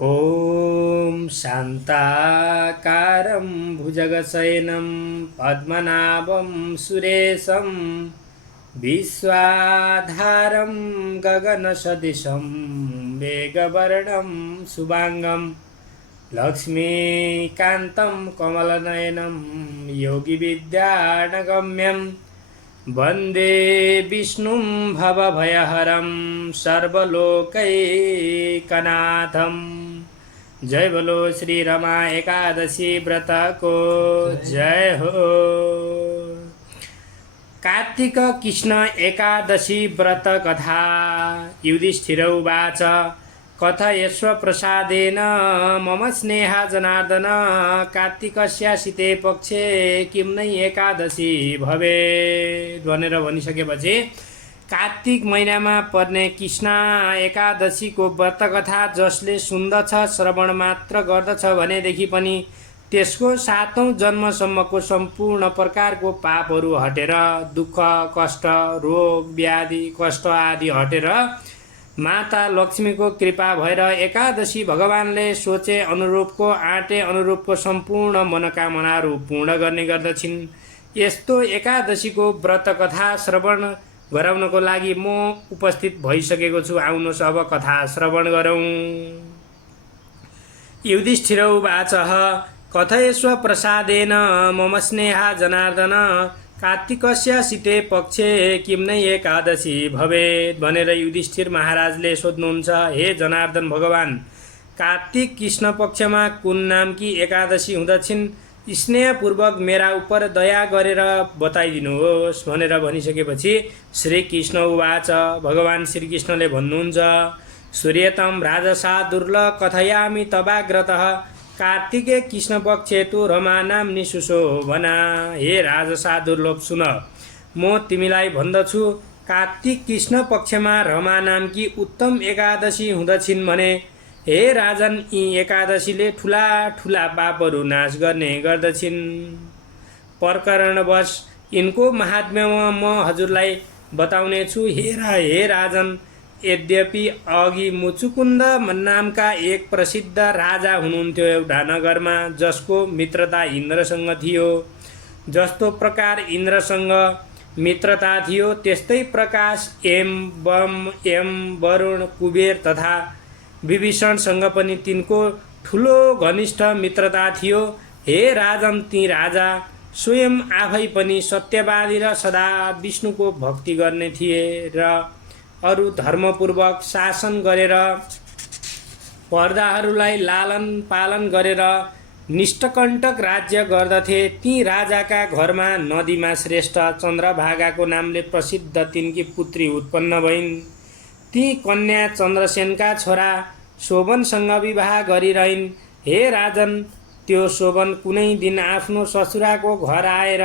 ॐ शान्ताकारं भुजगशयनं पद्मनाभं सुरेशं विश्वाधारं गगनसदृशं मेघवर्णं शुभांगं लक्ष्मीकान्तं कमलनयनं योगिविद्यानगम्यं वन्दे विष्णुं भवभयहरं सर्वलोकैकनाथं। जय बोलो श्री रमा एकादशी व्रत को जय हो। कार्तिक कृष्ण एकादशी व्रत कथा। युधिष्ठिर उवाच कथयस्व प्रसादेन मम स्नेहा जनार्दन कार्तिकस्यासिते पक्षे किं नै एकादशी भवेत् भनेर भनिसकेपछि कार्तिक महिनामा पर्ने कृष्ण एकादशीको व्रत कथा जसले सुन्दछ श्रवण मात्र गर्दछ भनेदेखि पनि त्यसको 7औं जन्मसम्मको सम्पूर्ण प्रकारको पापहरू हटेर दुःख कष्ट रोग व्याधि कष्ट आदि हटेर माता लक्ष्मीको कृपा भएर एकादशी भगवानले सोचे अनुरूपको आँटे अनुरूपको सम्पूर्ण मनोकामनाहरू पूर्ण गर्ने गर्दछिन्। यस्तो एकादशीको व्रत कथा श्रवण गराउनको लागि म उपस्थित भइसकेको छु। आउनुहोस् अब कथा श्रवण गरौँ। युधिष्ठिर उवाच कथयस्व प्रसादेन मम स्नेहा जनार्दन कार्तिकस्यासिते पक्षे किं नै एकादशी भवेत् भनेर युधिष्ठिर महाराजले सोध्नुहुन्छ। हे जनार्दन भगवान, कार्तिक कृष्ण पक्षमा कुन नामकी एकादशी हुँदछिन्? स्नेहपूर्वक मेरा उपर दया गरेर बताइदिनुहोस् भनेर भनिसकेपछि श्री कृष्ण उवाच भगवान श्रीकृष्णले भन्नुहुन्छ सूर्यतम राजसा दुर्ल कथयामि तवाग्रतः कार्तिके कृष्ण पक्षे तु रमा नाम्नी सुशोभना। हे राजसा दुर्लभ सुन, म तिमीलाई भन्दछु कार्तिक कृष्ण पक्षमा रमा नामकी उत्तम एकादशी हुँदछिन् भने हे राजन यी एकादशीले ठुला ठुला पापहरू नाश गर्ने गर्दछिन्। प्रकरणवश यिनको महात्म्यमा म हजुरलाई बताउने छु। हे राजन, यद्यपि अघि मुचुकुन्द नामका एक प्रसिद्ध राजा हुनुहुन्थ्यो एउटा नगरमा, जसको मित्रता इन्द्रसँग थियो। जस्तो प्रकार इन्द्रसँग मित्रता थियो त्यस्तै प्रकाश एम वरुण कुबेर तथा विभीषणसँग पनि तिनको ठुलो घनिष्ठ मित्रता थियो। हे राजन, ती राजा स्वयं आफै पनि सत्यवादी र सदा विष्णुको भक्ति गर्ने थिए र अरू धर्मपूर्वक शासन गरेर प्रजाहरूलाई लालन पालन गरेर निष्ठकण्टक राज्य गर्दथे। ती राजाका घरमा नदीमा श्रेष्ठ चन्द्रभागाको नामले प्रसिद्ध तिनकी पुत्री उत्पन्न भइन्। ती कन्या चन्द्रसेनका छोरा शोभनसँग विवाह गरिरहन्। हे राजन, त्यो शोभन कुनै दिन आफ्नो ससुराको घर आएर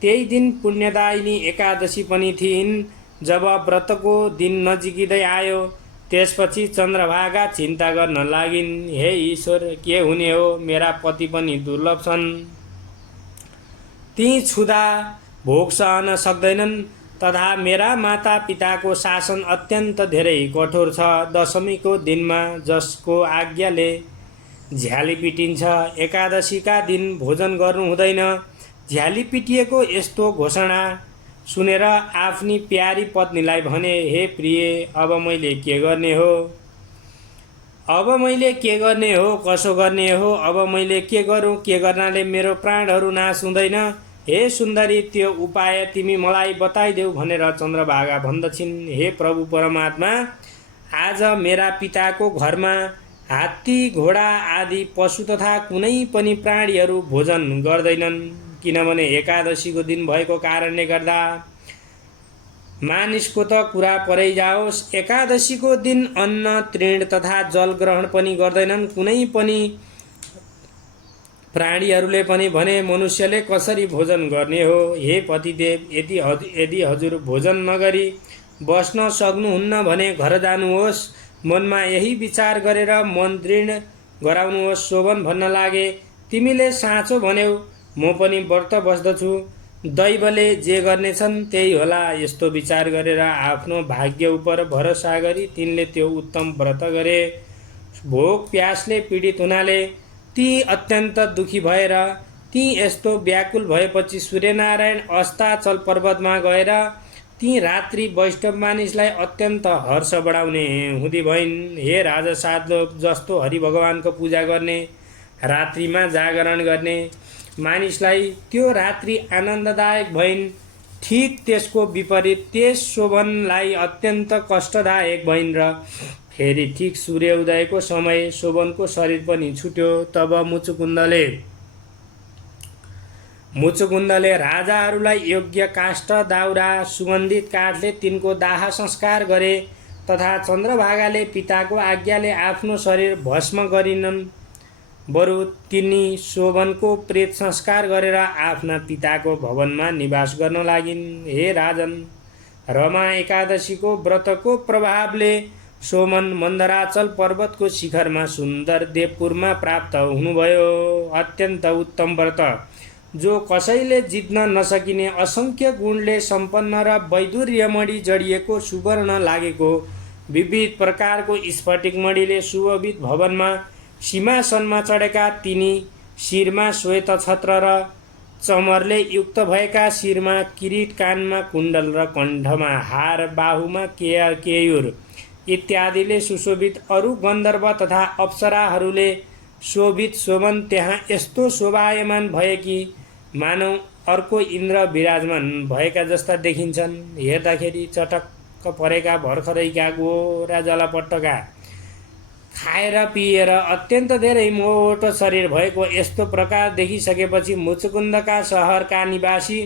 त्यही दिन पुण्यदायिनी एकादशी पनि थिइन्। जब व्रतको दिन नजिकिँदै आयो त्यसपछि चन्द्रभागा चिन्ता गर्न लागिन्। हे ईश्वर, के हुने हो, मेरा पति पनि दुर्लभ छन्, ती छुँदा भोग सहन सक्दैनन् तथा मेरा माता पिताको शासन अत्यन्त धेरै कठोर छ। दशमीको दिनमा जसको आज्ञाले झ्याली पिटिन्छ, एकादशीका दिन भोजन गर्नु हुँदैन। झ्याली पिटिएको यस्तो घोषणा सुनेर आफ्नी प्यारी पत्नीलाई भने हे प्रिय, अब मैले के गर्ने हो, कसो गर्ने हो, अब मैले के गरौँ, के गर्नाले मेरो प्राणहरू नाश हुँदैन? हे सुन्दरी, त्यो उपाय तिमी मलाई बताइदेऊ भनेर चन्द्रभागा भन्दछिन्। हे प्रभु परमात्मा, आज मेरा पिताको घरमा हात्ती घोडा आदि पशु तथा कुनै पनि प्राणीहरू भोजन गर्दैनन्, किनभने एकादशीको दिन भएको कारणले गर्दा। मानिसको त कुरा परै जाओस्, एकादशीको दिन अन्न तृण तथा जल ग्रहण पनि गर्दैनन् कुनै पनि प्राणीहरूले पनि भने मनुष्यले कसरी भोजन गर्ने हो? हे पतिदेव, यदि हजुर भोजन नगरी बस्न सक्नुहुन्न भने घर जानुहोस्। मनमा यही विचार गरेर मन दृढ गराउनुहोस्। शोभन भन्न लागे, तिमीले साँचो भन्यौ, म पनि व्रत बस्दछु। दैवले जे गर्नेछन् त्यही होला। यस्तो विचार गरेर आफ्नो भाग्य उपर भरोसा गरी तिनले त्यो उत्तम व्रत गरे। भोक प्यासले पीडित हुनाले ती अत्यन्त दुखी भएर ती यस्तो व्याकुल भएपछि सूर्यनारायण अस्ताचल पर्वतमा गएर ती रात्रि वैष्णव मानिसलाई अत्यन्त हर्ष बढाउने हुँदी भइन्। हे राजा साधो जस्तो हरिभगवानको पूजा गर्ने रात्रिमा जागरण गर्ने मानिसलाई त्यो रात्रि आनन्ददायक भइन्। ठीक त्यसको विपरीत त्यस शोभनलाई अत्यन्त कष्टदायक भइन् र फेरि ठीक सूर्य उदयको समय शोभनको शरीर पनि छुट्यो। तब मुचुकुन्दले राजाहरूलाई योग्य काष्ठ दाउरा सुगन्धित काठले तिनको दाह संस्कार गरे तथा चन्द्रभागाले पिताको आज्ञाले आफ्नो शरीर भस्म गरिनन्। बरु तिनी शोभनको प्रेत संस्कार गरेर आफ्ना पिताको भवनमा निवास गर्न लागिन्। हे राजन, रमा एकादशीको व्रतको प्रभावले शोभन मन्दराचल पर्वतको शिखरमा सुन्दर देवपुरमा प्राप्त हुनुभयो। अत्यन्त उत्तम व्रत, जो कसैले जित्न नसकिने असङ्ख्य गुणले सम्पन्न र वैदुर्यमणि जडिएको सुवर्ण लागेको विविध प्रकारको स्फटिक मणिले सुशोभित भवनमा सिंहासनमा चढेका तिनी शिरमा श्वेत छत्र र चमरले युक्त भएका शिरमा किरीट, कानमा कुण्डल र कण्ठमा हार, बाहुमा केयूर इत्यादिले सुशोभित अरू गन्धर्व तथा अप्सराहरूले शोभित शोभन त्यहाँ यस्तो शोभायमान भए कि मानव अर्को इन्द्र विराजमान भएका जस्ता देखिन्छन्। हेर्दाखेरि चटक्क परेका भर्खरैका गोरा जलपट्टका खाएर पिएर अत्यन्त धेरै मोटो शरीर भएको यस्तो प्रकार देखिसकेपछि मुचुकुन्दका सहरका निवासी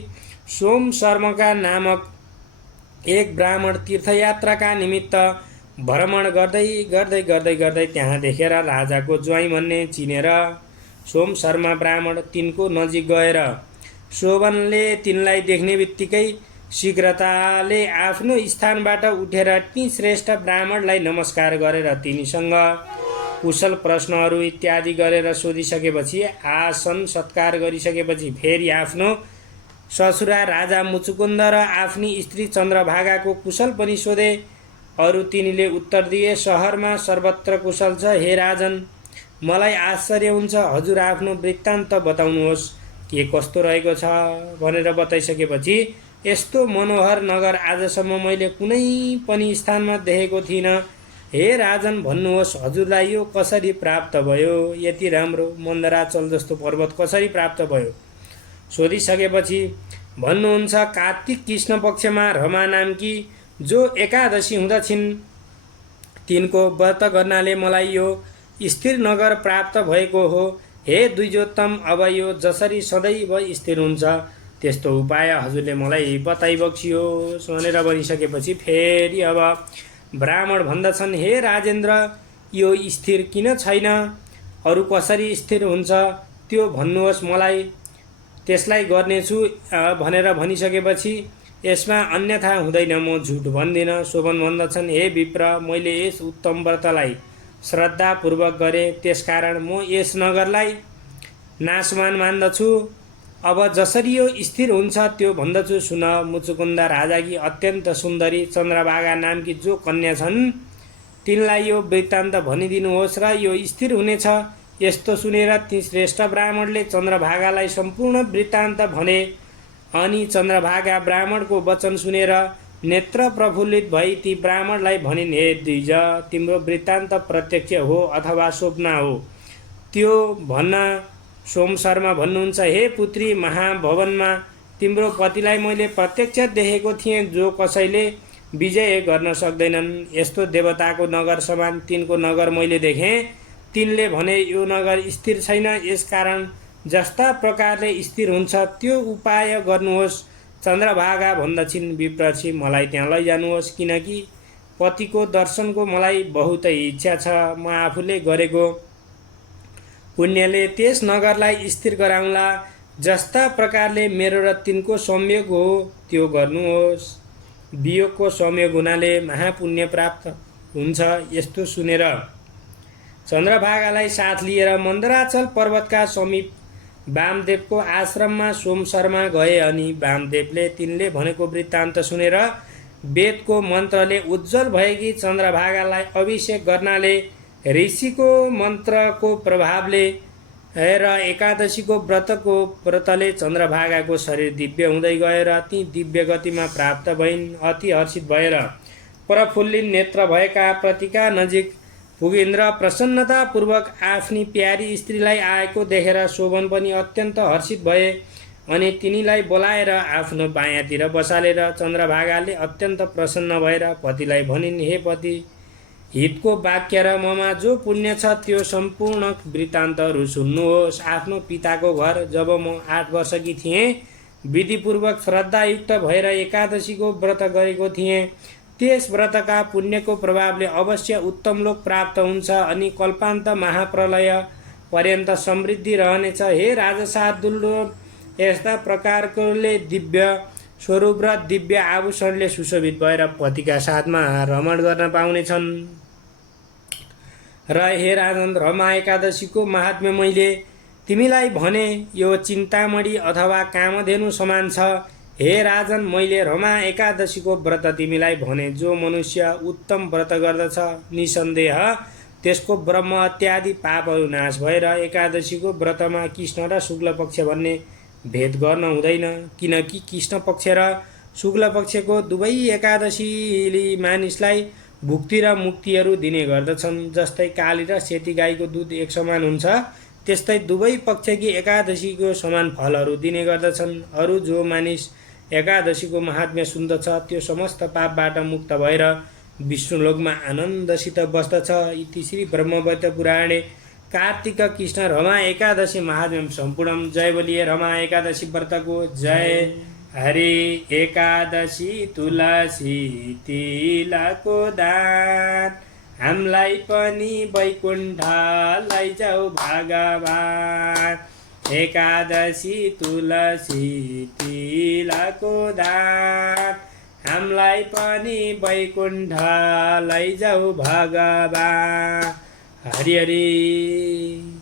सोम शर्मका नामक एक ब्राह्मण तीर्थयात्राका निमित्त भ्रमण गर्दै त्यहाँ देखेर राजाको ज्वाइँ भन्ने चिनेर सोम शर्मा ब्राह्मण तिनको नजिक गएर शोभनले तिनलाई देख्ने बित्तिकै शीघ्रताले आफ्नो स्थानबाट उठेर ती श्रेष्ठ ब्राह्मणलाई नमस्कार गरेर तिनीसँग कुशल प्रश्नहरू इत्यादि गरेर सोधिसकेपछि आसन सत्कार गरिसकेपछि फेरि आफ्नो ससुरा राजा मुचुकुन्द र आफ्नी स्त्री चन्द्रभागाको कुशल पनि सोधे। अरू तिनीले उत्तर दिए, सहरमा सर्वत्र कुशल छ। हे राजन, मलाई आश्चर्य हुन्छ, हजुर आफ्नो वृत्तान्त बताउनुहोस्, के कस्तो रहेको छ भनेर बताइसकेपछि यस्तो मनोहर नगर आजसम्म मैले कुनै पनि स्थानमा देखेको थिइनँ। हे राजन, भन्नुहोस् हजुरलाई यो कसरी प्राप्त भयो? यति राम्रो मन्दराचल जस्तो पर्वत कसरी प्राप्त भयो? सोधिसकेपछि भन्नुहुन्छ, कार्तिक कृष्ण पक्षमा रमा नामकी जो एकादशी हुँदछिन् तिनको व्रत गर्नाले मलाई यो स्थिर नगर प्राप्त भएको हो। हे द्विजोत्तम, अब यो जसरी सदैव स्थिर हुन्छ त्यस्तो उपाय हजुरले मलाई बताइबक्सियोस् भनेर भनिसकेपछि फेरि अब ब्राह्मण भन्दछन्, हे राजेन्द्र, यो स्थिर किन छैन? अरू कसरी स्थिर हुन्छ त्यो भन्नुहोस् मलाई, त्यसलाई गर्नेछु भनेर भनिसकेपछि यसमा अन्यथा हुँदैन, म झुट भन्दिनँ। शोभन भन्दछन्, हे विप्र, मैले यस उत्तम व्रतलाई श्रद्धापूर्वक गरेँ, त्यसकारण म यस नगरलाई नाशमान मान्दछु। अब जसरी यो स्थिर हुन्छ त्यो भन्दछु, सुन। मुचुकुन्द राजाकी अत्यन्त सुन्दरी चन्द्रभागा नामकी जो कन्या छन् तिनलाई यो वृत्तान्त भनिदिनुहोस् र यो स्थिर हुनेछ। यस्तो सुनेर ती श्रेष्ठ ब्राह्मणले चन्द्रभागालाई सम्पूर्ण वृत्तान्त भने। अनि चन्द्रभागा ब्राह्मणको वचन सुनेर नेत्र प्रफुल्लित भई ती ब्राह्मणलाई भनिन्, हे द्विज, तिम्रो वृत्तान्त प्रत्यक्ष हो अथवा स्वप्न हो त्यो भन्न। सोम शर्मा भन्नुहुन्छ, हे पुत्री, महाभवनमा तिम्रो पतिलाई मैले प्रत्यक्ष देखेको थिएँ, जो कसैले विजय गर्न सक्दैनन्। यस्तो देवताको नगर समान तिनको नगर मैले देखेँ। तिनले भने यो नगर स्थिर छैन, यसकारण जस्ता प्रकारले स्थिर हुन्छ त्यो उपाय गर्नुहोस्। चन्द्रभागा भन्दछिन्, विप्रछि, मलाई त्यहाँ लैजानुहोस्, किनकि पतिको दर्शनको मलाई बहुतै इच्छा छ। म आफूले गरेको पुण्यले त्यस नगरलाई स्थिर गराउँला। जस्ता प्रकारले मेरो र तिनको संयोग हो त्यो गर्नुहोस्। वियोगको संयोग हुनाले महापुण्य प्राप्त हुन्छ। यस्तो सुनेर चन्द्रभागालाई साथ लिएर मन्दराचल पर्वतका समीप वामदेवको आश्रममा सोम शर्मा गए। अनि वामदेवले तिनले भनेको वृत्तान्त सुनेर वेदको मन्त्रले उज्जवल भएकी चन्द्रभागालाई अभिषेक गर्नाले ऋषिको मन्त्रको प्रभावले र एकादशीको व्रतले चन्द्रभागाको शरीर दिव्य हुँदै गएर ती दिव्य गतिमा प्राप्त भइन्। अति हर्षित भएर प्रफुल्लित नेत्र भएका प्रतिका नजिक पुगिन् र प्रसन्नतापूर्वक आफ्नी प्यारी स्त्रीलाई आएको देखेर शोभन पनि अत्यन्त हर्षित भए अनि तिनीलाई बोलाएर आफ्नो बायाँतिर बसालेर चन्द्रभागाले अत्यन्त प्रसन्न भएर पतिलाई भनिन्, हे पति, हितको वाक्य र ममा जो पुण्य छ त्यो सम्पूर्ण वृत्तान्तहरू सुन्नुहोस्। आफ्नो पिताको घर जब म 8 वर्षकी थिएँ विधिपूर्वक श्रद्धायुक्त भएर एकादशीको व्रत गरेको थिएँ। त्यस व्रतका पुण्यको प्रभावले अवश्य उत्तम लोक प्राप्त हुन्छ अनि कल्पान्त महाप्रलय पर्यन्त समृद्धि रहनेछ। हे राजशार्दूल, यस्ता प्रकारकोले दिव्य स्वरूप र दिव्य आभूषणले सुशोभित भएर पतिका साथमा रमण गर्न पाउनेछन्। र हे राजन, रमा एकादशीको महात्म्य मैले तिमीलाई भने यो चिन्तामणि अथवा कामधेनु समान छ। हे राजन, मैले रमा एकादशीको व्रत तिमीलाई भने जो मनुष्य उत्तम व्रत गर्दछ निसन्देह त्यसको ब्रह्म इत्यादि पापहरू नाश भएर एकादशीको व्रतमा कृष्ण र शुक्ल पक्ष भन्ने भेद गर्न हुँदैन, किनकि कृष्ण पक्ष र शुक्ल पक्षको दुवै एकादशीले मानिसलाई भुक्ति र मुक्तिहरू दिने गर्दछन्। जस्तै काली र सेती गाईको दुध एक समान हुन्छ त्यस्तै दुवै पक्षकी एकादशीको समान फलहरू दिने गर्दछन्। अरू जो मानिस एकादशीको महात्म्य सुन्दछ त्यो समस्त पापबाट मुक्त भएर विष्णुलोकमा आनन्दसित बस्दछ। इति श्री ब्रह्मवैवर्त पुराणे कार्तिक कृष्ण रमा एकादशी महात्म्यम सम्पूर्णम। जय बोलिए रमा एकादशी व्रतको जय। हरि एकादशी तुलसी तिलको दान हामीलाई पनि वैकुण्ठ लैजाऊ भगवान। एकादशी तुलसी तिलको दान हामीलाई पनि वैकुण्ठ लैजाऊ भगवान। हरि हरि।